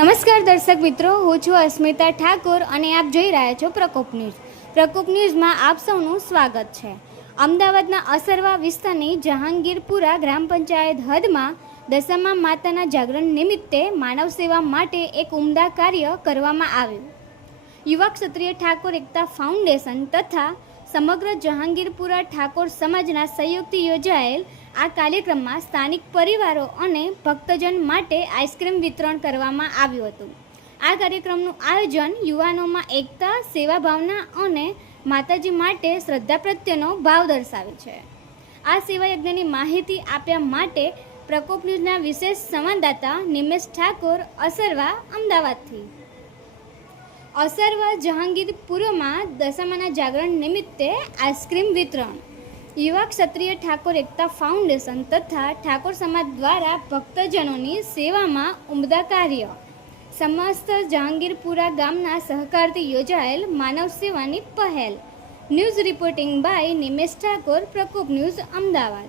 નમસ્કાર દર્શક મિત્રો, હું છું અસ્મિતા ઠાકોર અને આપ જોઈ રહ્યા છો પ્રકોપ ન્યૂઝ. પ્રકોપ ન્યૂઝમાં આપ સૌનું સ્વાગત છે. અમદાવાદના અસરવા વિસ્તારની જહાંગીરપુરા ગ્રામ પંચાયત હદમાં દશામા માતાના જાગરણ નિમિત્તે માનવ સેવા માટે એક ઉમદા કાર્ય કરવામાં આવ્યું. યુવા ક્ષત્રિય ઠાકોર એકતા ફાઉન્ડેશન તથા સમગ્ર જહાંગીરપુરા ઠાકોર સમાજના સહયોગથી યોજાયેલ આ કાર્યક્રમમાં સ્થાનિક પરિવારો અને ભક્તજન માટે આઈસ્ક્રીમ વિતરણ કરવામાં આવ્યું હતું. આ કાર્યક્રમનું આયોજન યુવાનોમાં એકતા, સેવા ભાવના અને માતાજી માટે શ્રદ્ધા પ્રત્યેનો ભાવ દર્શાવે છે. આ સેવા યજ્ઞની માહિતી આપ્યા માટે પ્રકોપ ન્યૂઝના વિશેષ સંવાદદાતા નિમેશ ઠાકોર, અસરવા, અમદાવાદથી. અસરવા જહાંગીરપુરમાં દશામાના જાગરણ નિમિત્તે આઈસ્ક્રીમ વિતરણ. યુવા ક્ષત્રિય ઠાકોર એકતા ફાઉન્ડેશન તથા ઠાકોર સમાજ દ્વારા ભક્તજનોની સેવામાં ઉમદા કાર્ય. સમસ્ત જહાંગીરપુરા ગામના સહકારથી યોજાયેલ માનવ સેવાની પહેલ. News reporting by Nimesh Thakor, Prakop news, Ahmedabad.